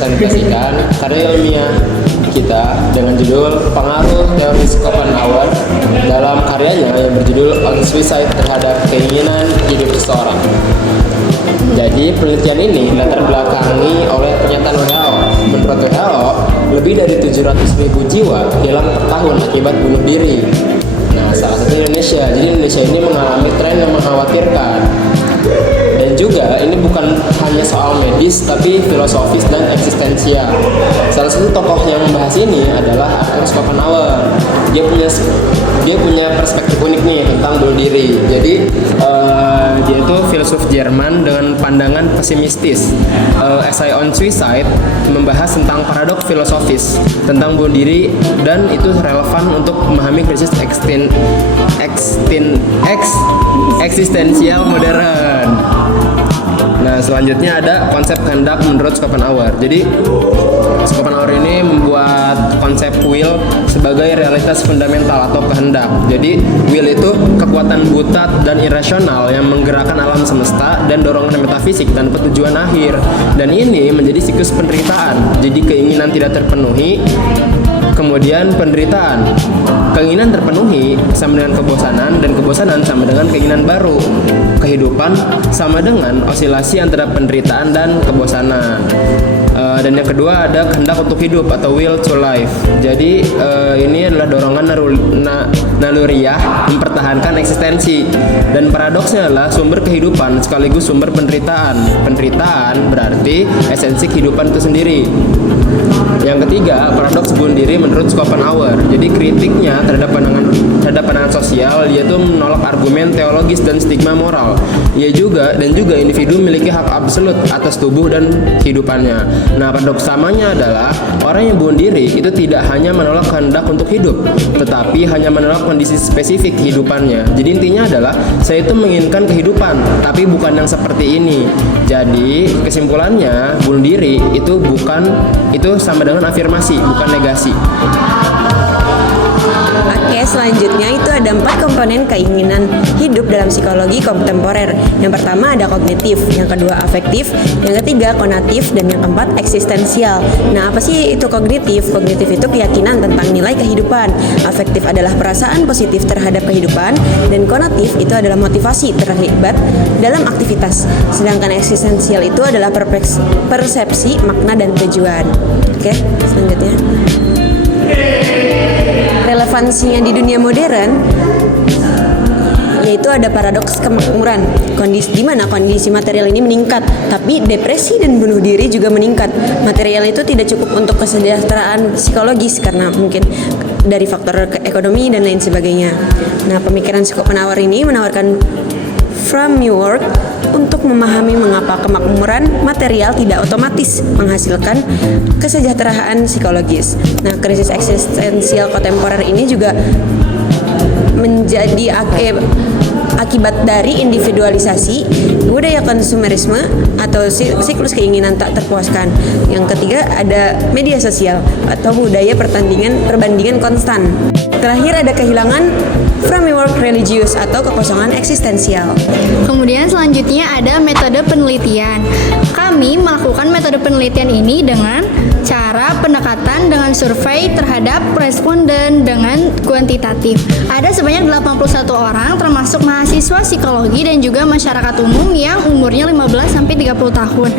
mempresentasikan karya ilmiah kita dengan judul Pengaruh Teori Schopenhauer dalam karyanya yang berjudul On Suicide terhadap Keinginan Hidup Seseorang. Jadi penelitian ini latar belakangi oleh pernyataan WHO. Menurut WHO, lebih dari 700.000 jiwa hilang per tahun akibat bunuh diri. Nah, salah satu Indonesia. Jadi Indonesia ini mengalami tren yang mengkhawatirkan. Dan juga ini bukan hanya soal medis tapi filosofis dan eksistensial. Salah satu tokoh yang membahas ini adalah Arthur Schopenhauer. Dia punya perspektif unik nih tentang bunuh diri. Jadi dia itu filsuf Jerman dengan pandangan pesimistis. Essay on Suicide membahas tentang paradoks filosofis tentang bunuh diri dan itu relevan untuk memahami krisis eksistensial modern. Nah, selanjutnya ada konsep kehendak menurut Schopenhauer. Jadi Schopenhauer ini membuat konsep will sebagai realitas fundamental atau kehendak. Jadi will itu kekuatan buta dan irasional yang menggerakkan alam semesta dan dorongan metafisik tanpa tujuan akhir. Dan ini menjadi siklus penderitaan. Jadi keinginan tidak terpenuhi, kemudian penderitaan. Keinginan terpenuhi sama dengan kebosanan, dan kebosanan sama dengan keinginan baru. Kehidupan sama dengan osilasi antara penderitaan dan kebosanan. Dan yang kedua ada kehendak untuk hidup atau will to life. Jadi ini adalah dorongan naluriah mempertahankan eksistensi. Dan paradoksnya adalah sumber kehidupan sekaligus sumber penderitaan. Penderitaan berarti esensi kehidupan itu sendiri. Yang ketiga, paradoks bunuh diri menurut Schopenhauer. Jadi kritiknya terhadap pandangan sosial, yaitu menolak argumen teologis dan stigma moral. Ia juga individu memiliki hak absolut atas tubuh dan kehidupannya. Nah, paradoks utamanya adalah orang yang bunuh diri itu tidak hanya menolak kehendak untuk hidup, tetapi hanya menolak kondisi spesifik kehidupannya. Jadi intinya adalah saya itu menginginkan kehidupan, tapi bukan yang seperti ini. Jadi kesimpulannya bunuh diri itu sama dengan afirmasi, bukan negasi. Oke, selanjutnya itu ada 4 komponen keinginan hidup dalam psikologi kontemporer. Yang pertama ada kognitif, yang kedua afektif, yang ketiga konatif, dan yang keempat eksistensial. Nah, apa sih itu kognitif? Kognitif itu keyakinan tentang nilai kehidupan. Afektif adalah perasaan positif terhadap kehidupan, dan konatif itu adalah motivasi terlibat dalam aktivitas. Sedangkan eksistensial itu adalah persepsi, makna, dan tujuan. Oke, selanjutnya. Relevansinya di dunia modern yaitu ada paradoks kemakmuran, di mana kondisi material ini meningkat, tapi depresi dan bunuh diri juga meningkat. Material itu tidak cukup untuk kesejahteraan psikologis karena mungkin dari faktor ekonomi dan lain sebagainya. Nah, pemikiran Schopenhauer ini menawarkan framework untuk memahami mengapa kemakmuran material tidak otomatis menghasilkan kesejahteraan psikologis. Nah, krisis eksistensial kontemporer ini juga menjadi akibat dari individualisasi, budaya konsumerisme atau siklus keinginan tak terpuaskan. Yang ketiga ada media sosial atau budaya perbandingan konstan. Terakhir ada kehilangan framework religius atau kekosongan eksistensial. Kemudian selanjutnya ada metode penelitian. Kami melakukan metode penelitian ini dengan cara pendekatan dengan survei terhadap responden dengan kuantitatif. Ada sebanyak 81 orang termasuk mahasiswa psikologi dan juga masyarakat umum yang umurnya 15-30 tahun.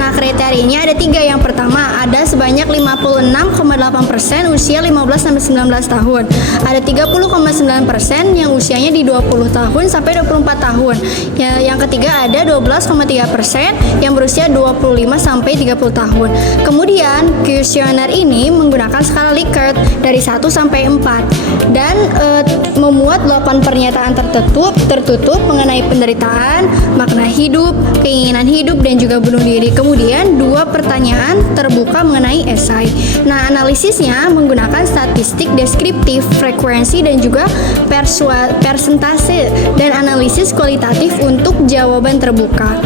Nah, kriterianya ada 3. Yang pertama, ada sebanyak 56,8% usia 15-19 tahun. Ada 30,9% yang usianya di 20 tahun sampai 24 tahun. Yang ketiga ada 12,3% yang berusia 25 sampai 30 tahun. Kemudian kuesioner ini menggunakan skala Likert dari 1 sampai 4 dan memuat 8 pernyataan tertutup mengenai penderitaan, makna hidup, keinginan hidup, dan juga bunuh diri. Kemudian 2 pertanyaan terbuka mengenai esai. Nah, analisisnya menggunakan statistik deskriptif, frekuensi, dan juga persentase dan analisis kualitatif untuk jawaban terbuka.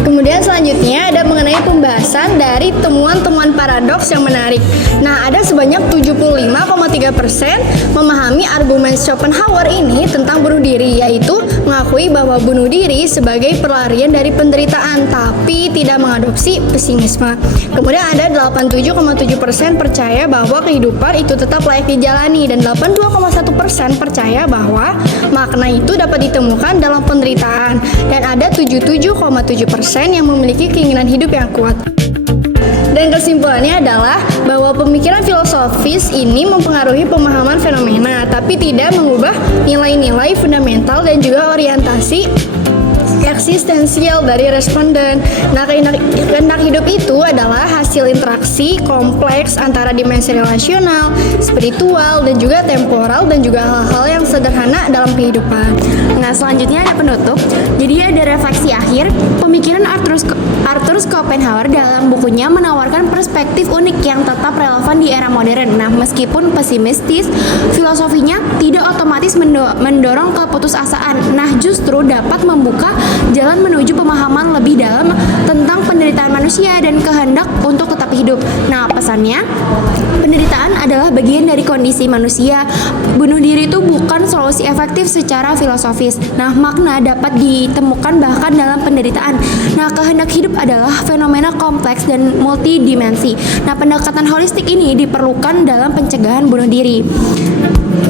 Kemudian selanjutnya ada mengenai pembahasan dari temuan-temuan paradoks yang menarik. Nah, ada sebanyak 75,3% memahami argumen Schopenhauer ini tentang bunuh diri, yaitu mengakui bahwa bunuh diri sebagai pelarian dari penderitaan, tapi tidak mengadopsi pesimisme. Kemudian ada 87,7% percaya bahwa kehidupan itu tetap layak dijalani, dan 82,1% percaya bahwa makna itu dapat ditemukan dalam penderitaan, dan ada 77,7% yang memiliki keinginan hidup yang kuat. Dan kesimpulannya adalah bahwa pemikiran filosofis ini mempengaruhi pemahaman fenomena, tapi tidak mengubah nilai-nilai fundamental dan juga orientasi eksistensial dari responden. Nah, kehendak hidup itu adalah hasil interaksi kompleks antara dimensi relasional, spiritual, dan juga temporal, dan juga hal-hal yang sederhana dalam kehidupan. Nah, selanjutnya ada penutup. Jadi ada refleksi akhir. Pemikiran Arthur Schopenhauer dalam bukunya menawarkan perspektif unik yang tetap relevan di era modern. Nah, meskipun pesimistis, filosofinya tidak otomatis mendorong keputusasaan. Nah, justru dapat membuka jalan menuju pemahaman lebih dalam tentang penderitaan manusia dan kehendak untuk tetap hidup. Nah, pesannya, penderitaan adalah bagian dari kondisi manusia. Bunuh diri itu bukan solusi efektif secara filosofis. Nah, makna dapat ditemukan bahkan dalam penderitaan. Nah, kehendak hidup adalah fenomena kompleks dan multidimensi. Nah, pendekatan holistik ini diperlukan dalam pencegahan bunuh diri.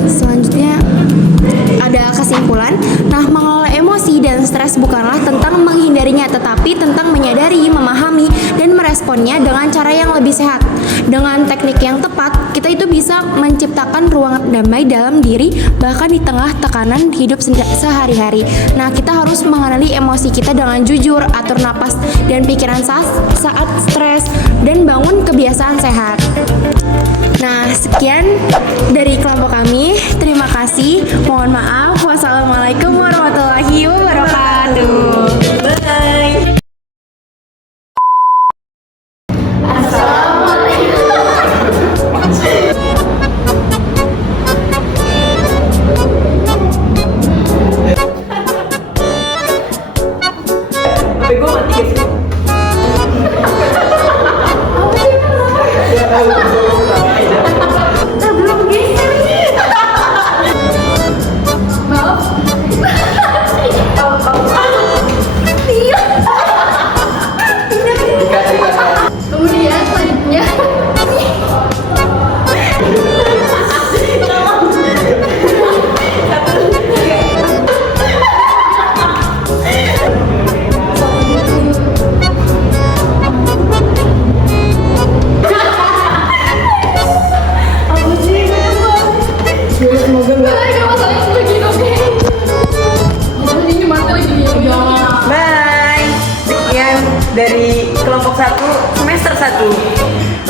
Selanjutnya ada kesimpulan. Nah, mengelola emosi dan stres bukanlah tentang menghindarinya, tetapi tentang menyadari, memahami, dan meresponnya dengan cara yang lebih sehat. Dengan teknik yang tepat, kita itu bisa menciptakan ruang damai dalam diri, bahkan di tengah tekanan hidup sehari-hari. Nah, kita harus mengenali emosi kita dengan jujur, atur napas dan pikiran saat stres, dan bangun kebiasaan sehat. Nah, sekian dari kelompok kami. Terima kasih. Mohon maaf. Wassalamualaikum warahmatullahi wabarakatuh. Bye. Kemudian selanjutnya Bye. Sekian dari kelompok 1 semester 1.